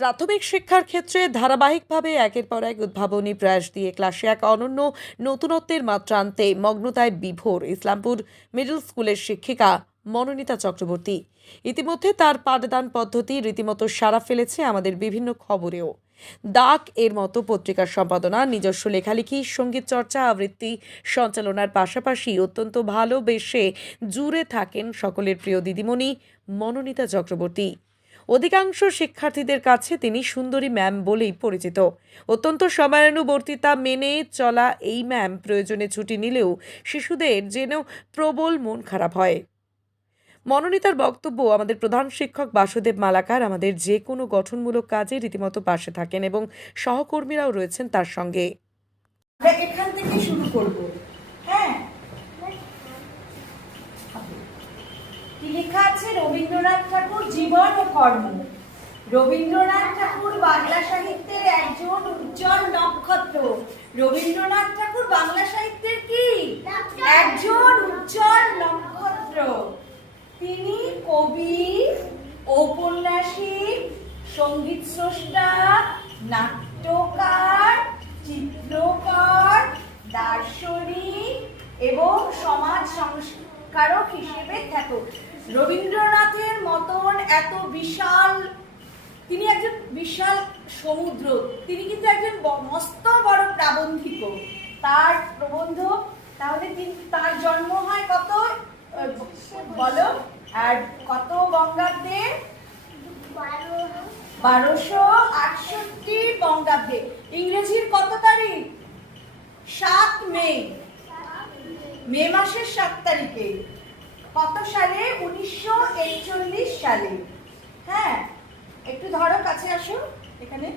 প্রাথমিক শিক্ষার ক্ষেত্রে ধারাবাহিকভাবে একের পর এক উদ্ভাবনী প্রয়াস দিয়ে ক্লাসে এক অনন্য নতুনত্বের মাত্রা আনতে মগ্নতায় বিভোর ইসলামপুর মিডল স্কুলের শিক্ষিকা মনোনীতা চক্রবর্তী। ইতিমধ্যে তার পাঠদান পদ্ধতি রীতিমতো সাড়া ফেলেছে আমাদের বিভিন্ন খবরেও। ডাক এর মতো পত্রিকার সম্পাদনা, নিজস্ব লেখালেখি, সঙ্গীত চর্চা, আবৃত্তি সঞ্চালনার পাশাপাশি অত্যন্ত ভালোবেসে জুড়ে থাকেন সকলের প্রিয় দিদিমণি মনোনীতা চক্রবর্তী। অধিকাংশ শিক্ষার্থীদের কাছে তিনি সুন্দরী ম্যাম বলেই পরিচিত। অত্যন্ত সময়ানুবর্তিতা মেনে চলা এই ম্যাম প্রয়োজনে ছুটি নিলেও শিশুদের জেনেও প্রবল মন খারাপ হয়। মনোনীতার বক্তব্য, আমাদের প্রধান শিক্ষক বাসুদেব মালাকার আমাদের যে কোনো গঠনমূলক কাজে রীতিমতো পাশে থাকেন এবং সহকর্মীরাও রয়েছেন তার সঙ্গে। এখান থেকে শুরু করব। হ্যাঁ, লেখা আছে রবীন্দ্রনাথ ঠাকুর জীবন ও কর্ম। রবীন্দ্রনাথ ঠাকুর বাংলা সাহিত্যের একজন উজ্জ্বল নক্ষত্র। রবীন্দ্রনাথ ঠাকুর বাংলা সাহিত্যের কি একজন উজ্জ্বল নক্ষত্র। তিনি কবি, ঔপন্যাসিক, সঙ্গীত স্রষ্টা, নাট্যকার, চিত্রকর, দার্শনিক এবং সমাজ সংস্কারক হিসেবে খ্যাত। রবীন্দ্রনাথের মতন এত বিশাল, তিনি একজন বিশাল সমুদ্র। তিনি কিন্তু একজন মস্ত বড় প্রাবন্ধিক। তার প্রবন্ধ, তাহলে তার জন্ম হয় কত বলো, আর কত বঙ্গাব্দে? 1268 বঙ্গাব্দে। ইংরেজির কত তারিখ? 7 মে, মে মাসের 7 তারিখে। কত সালে? 1941 সালে। হ্যাঁ, একটু ধরো, কাছে আসো এখানে।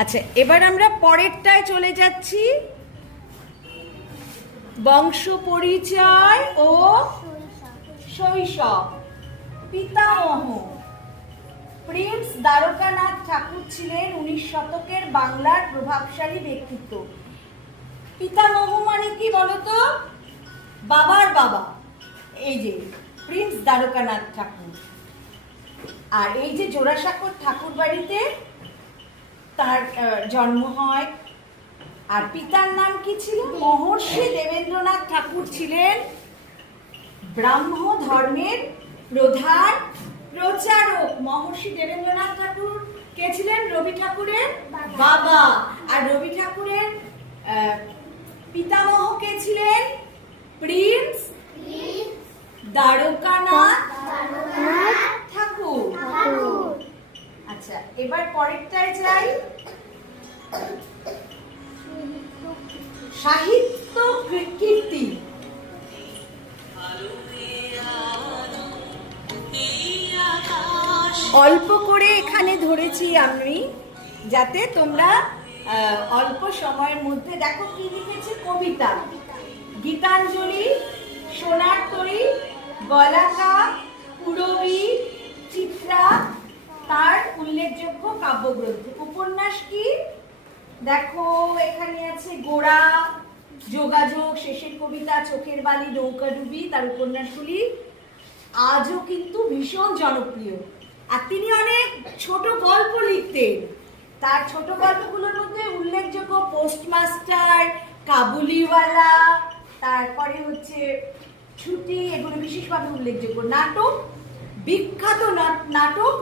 আচ্ছা, এবার আমরা পরেরটায় চলে যাচ্ছি। বংশ পরিচয় ও শৈশব। পিতামহ প্রিন্স দ্বারকানাথ ঠাকুর ছিলেন 19 শতকের বাংলার প্রভাবশালী ব্যক্তিত্ব। পিতামহ মানে কি বলতো? বাবার বাবা। এই যে প্রিন্স দ্বারকানাথ ঠাকুর। আর এই যে জোড়াসাঁকোর ঠাকুর বাড়িতে তার জন্ম হয়। আর পিতার নাম কি ছিল? মহর্ষি দেবেন্দ্রনাথ ঠাকুর ছিলেন ব্রাহ্ম ধর্মের প্রধান প্রচারক। মহর্ষি দেবেন্দ্রনাথ ঠাকুর কে ছিলেন? রবি ঠাকুরের বাবা। আর রবি ঠাকুরের পিতামহ কে ছিলেন? প্রিন্স দ্বারকানাথ ঠাকুর। আচ্ছা, এবার পরেরটায় যাই। সাহিত্য কীর্তি। অল্প করে এখানে ধরেছি আমি, যাতে তোমরা অল্প সময়ের মধ্যে দেখো কি লিখেছে। কবিতা, গীতাঞ্জলি, সোনার তরী, গলাকা, পুরবী, চিত্রা তার উল্লেখযোগ্য কাব্যগ্রন্থ। উপন্যাস কি? দেখো এখানে আছে গোড়া, যোগাযোগ, শেষের কবিতা, চোখের বালি, নৌকাডুবি তার উপন্যাসগুলি আজও কিন্তু ভীষণ জনপ্রিয়। আর তিনি অনেক ছোট গল্প লিখতেন। তার ছোট গল্পগুলোর মধ্যে উল্লেখযোগ্য পোস্টমাস্টার, কাবুলিওয়ালা, তারপরে হচ্ছে ছুটি, এগুলো বিশেষভাবে উল্লেখযোগ্য। নাটক, বিখ্যাত নাটক